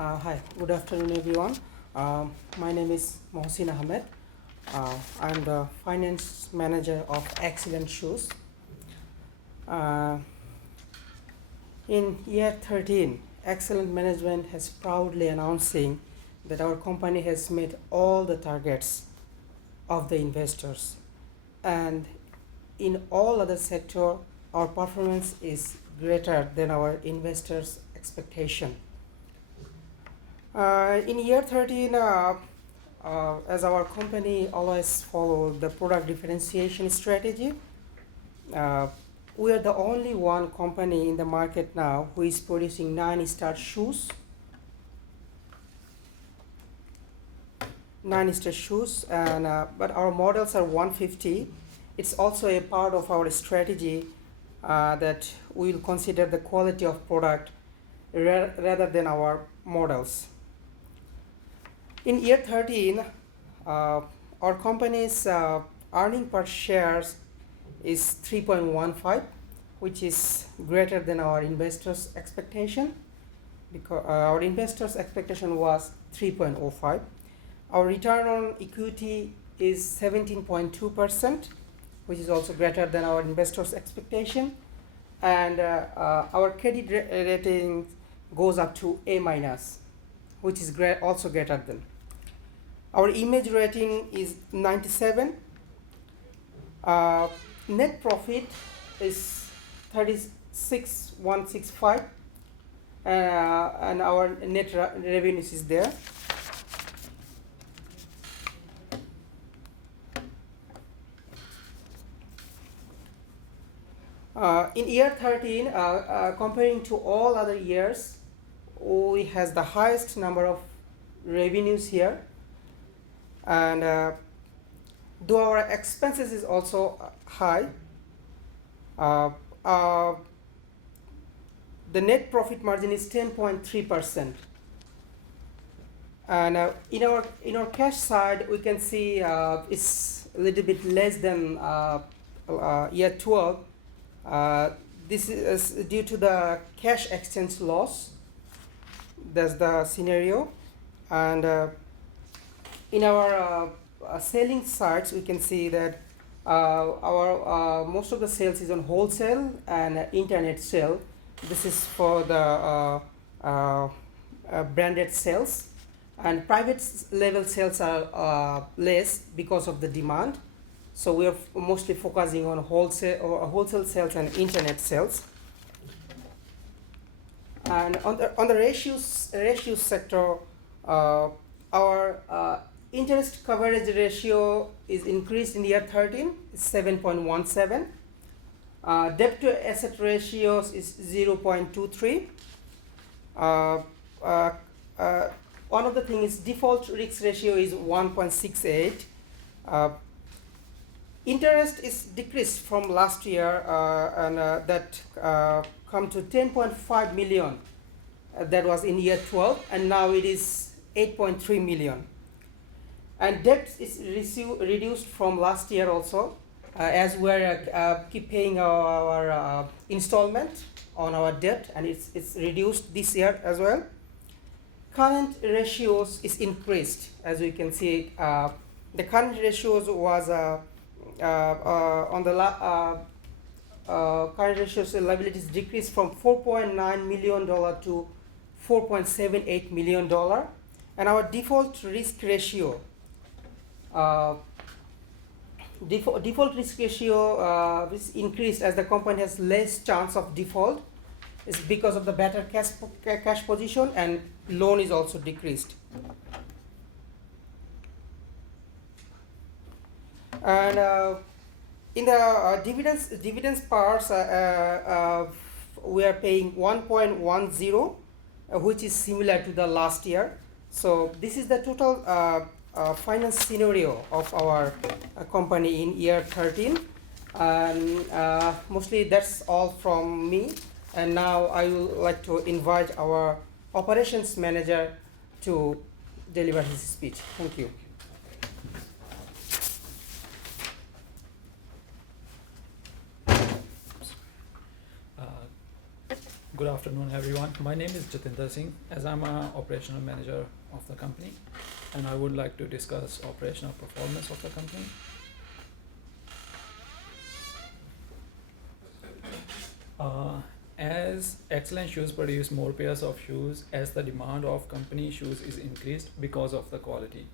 Hi, good afternoon, everyone. My name is Mohsin Ahmed. I'm the finance manager of Excellent Shoes. Uh, in year 13, Excellent Management has proudly announcing that our company has met all the targets of the investors, and in all other sector, our performance is greater than our investors' expectation. In year 13, as our company always follow the product differentiation strategy, uh, we are the only one company in the market now who is producing 9-star shoes. 9-star shoes, and but our models are 150. It's also a part of our strategy that we will consider the quality of product rather than our models. In year 13, our company's earning per shares is 3.15, which is greater than our investors' expectation, because our investors' expectation was 3.05. Our return on equity is 17.2%, which is also greater than our investors' expectation, and our credit rating goes up to A minus, which is also greater than. Our image rating is 97. Net profit is 36,165, and our net revenues is there. In year 13, comparing to all other years, we has the highest number of revenues here, and though our expenses is also high, the net profit margin is 10.3%. And in our cash side, we can see it's a little bit less than year 12. This is due to the cash exchange loss. That's the scenario. And in our selling sides, we can see that our most of the sales is on wholesale and internet sale. This is for the branded sales, and private level sales are less because of the demand. So we are mostly focusing on wholesale sales and internet sales. And on the ratio sector, our interest coverage ratio is increased in year 13. It's 7.17. Debt to asset ratios is 0.23. One of the things is default risk ratio is 1.68. Interest is decreased from last year, and that come to 10.5 million. That was in year 12, and now it is 8.3 million. And debt is reduced from last year also, as we're keep paying our installment on our debt, and it's reduced this year as well. Current ratios is increased, as we can see. The current ratios was on the current ratios liabilities decreased from $4.9 million to $4.78 million, and our default risk ratio default risk ratio is increased as the company has less chance of default. It's because of the better cash position, and loan is also decreased. And in the dividends parts, we are paying 1.10, which is similar to the last year. So this is the total finance scenario of our company in year 13, and mostly that's all from me. And now I would like to invite our operations manager to deliver his speech. Thank you. Good afternoon, everyone. My name is Jatinder Singh, as I'm an operational manager of the company, and I would like to discuss operational performance of the company. Uh, as excellent shoes produce more pairs of shoes, as the demand of company shoes is increased because of the quality.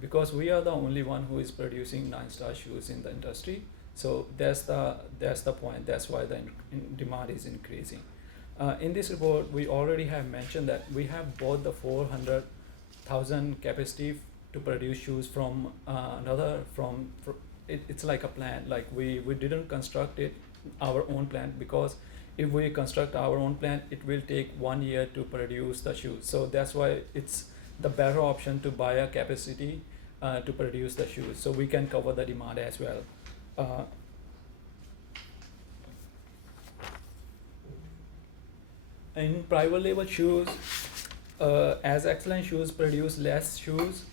Because we are the only one who is producing 9-star shoes in the industry, so that's the point. That's why the demand is increasing. In this report, we already have mentioned that we have bought the 400,000 capacity to produce shoes from it's like a plant. Like we didn't construct it our own plant, because if we construct our own plant, it will take 1 year to produce the shoes. So that's why it's the better option to buy a capacity to produce the shoes, so we can cover the demand as well. Uh, in private label shoes, as excellent shoes produce less shoes,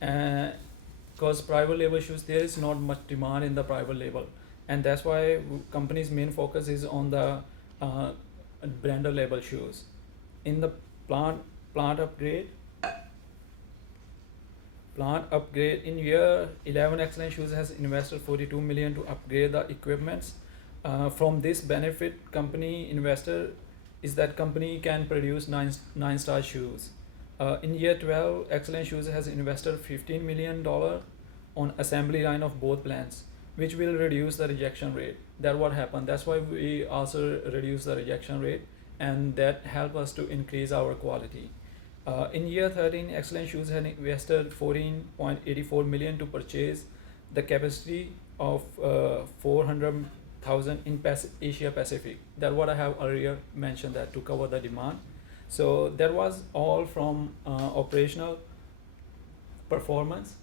because private label shoes, there is not much demand in the private label, and that's why company's main focus is on the uh, branded label shoes. In the plant upgrade in year 11, excellent shoes has invested 42 million to upgrade the equipments. From this benefit, company investor is that company can produce nine-star shoes. In year 12, excellent shoes has invested $15 million on assembly line of both plants, which will reduce the rejection rate. That what happened. That's why we also reduce the rejection rate, and that help us to increase our quality. In year 13, excellent shoes had invested 14.84 million to purchase the capacity of 400,000 in Asia Pacific. That what I have earlier mentioned, that to cover the demand. So that was all from operational performance.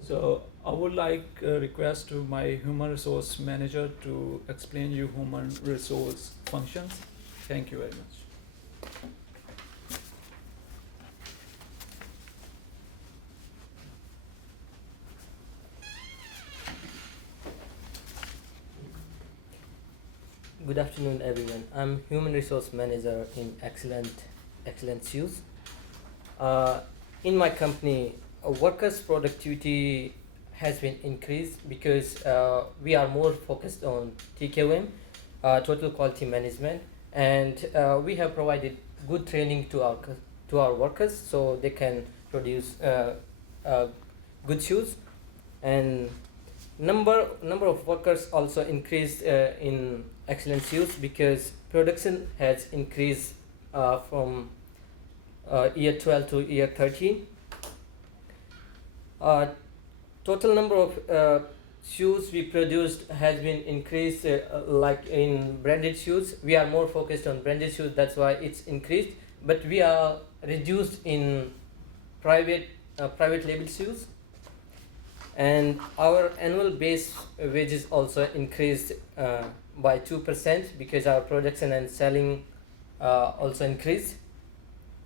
So I would like request to my human resource manager to explain you human resource functions. Thank you very much. Good afternoon, everyone. I'm Human Resource Manager in Excellent Shoes. In my company, workers' productivity has been increased because we are more focused on TQM, total quality management, and we have provided good training to our workers so they can produce good shoes. And number of workers also increased in excellent shoes because production has increased from year 12 to year 13. Total number of shoes we produced has been increased. Like in branded shoes, we are more focused on branded shoes, that's why it's increased, but we are reduced in private label shoes. And our annual base wages also increased by 2% because our production and selling also increased.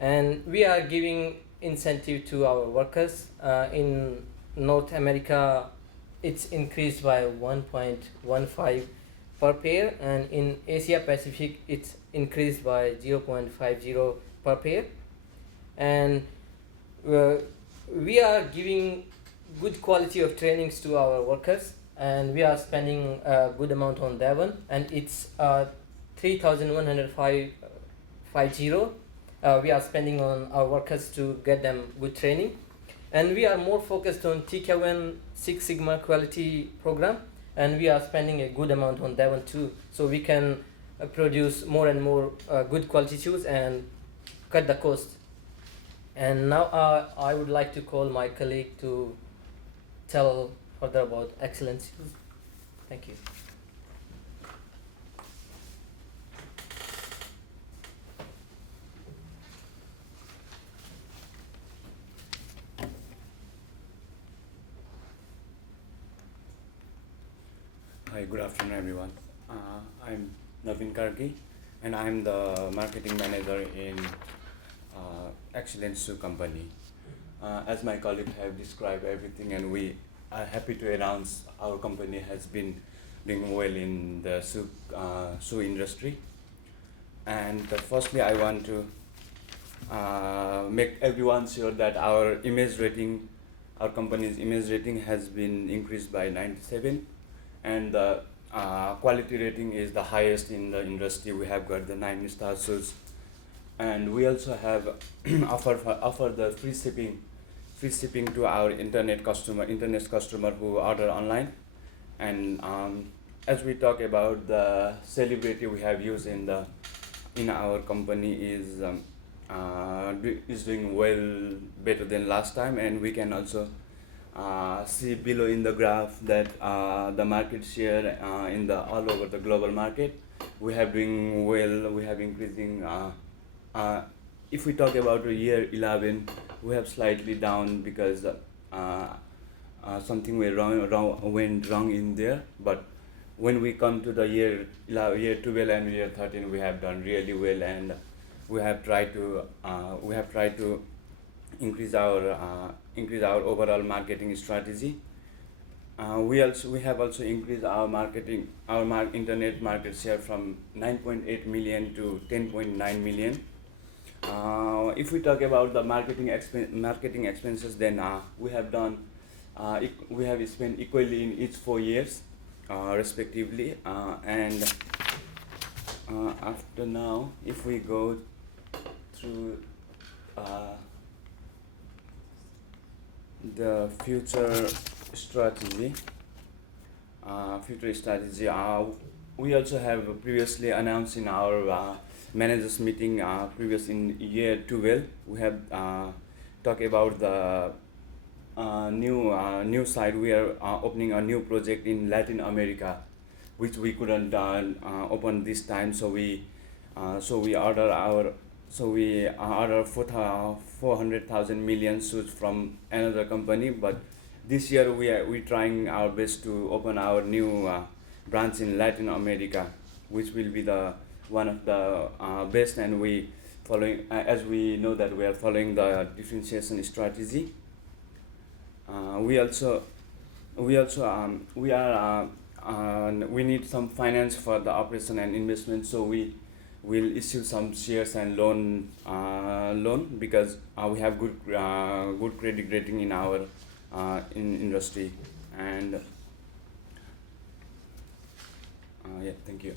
And we are giving incentive to our workers. In North America, it's increased by 1.15 per pair, and in Asia Pacific, it's increased by 0.50 per pair. And we are giving good quality of trainings to our workers, and we are spending a good amount on that one, and it's 3,150 we are spending on our workers to get them good training. And we are more focused on TKN Six Sigma quality program, and we are spending a good amount on that one too, so we can produce more and more good quality shoes and cut the cost. And now I would like to call my colleague to tell further about excellent shoes. Thank you. Hi, good afternoon, everyone. I'm Nabin Karki, and I'm the marketing manager in Excellent Shoe Company. As my colleague have described everything, and we are happy to announce our company has been doing well in the shoe industry. and firstly, I want to make everyone sure that our image rating, our company's image rating has been increased by 97, and the quality rating is the highest in the industry. We have got the 9-star shoes, and we also have offer the free shipping to our internet customer who order online. And as we talk about the celebrity we have used in our company is doing well, better than last time, and we can also see below in the graph that the market share in the all over the global market we have doing well. We have increasing. If we talk about the year 11, we have slightly down because something went wrong in there. But when we come to the year 12 and year 13, we have done really well, and we have tried to increase our overall marketing strategy. We have also increased our internet market share from 9.8 million to 10.9 million. If we talk about the marketing expenses, then we have spent equally in each 4 years, respectively, and after now, if we go through the future strategy, we also have previously announced in our managers meeting previous in year 12. We have talked about the new site. We are opening a new project in Latin America, which we couldn't open this time. So we order 400,000 million suits from another company. But this year we trying our best to open our new branch in Latin America, which will be the one of the best, and we following as we know that we are following the differentiation strategy. We need some finance for the operation and investment, so we will issue some shares and loan because we have good credit rating in our industry. And yeah, thank you.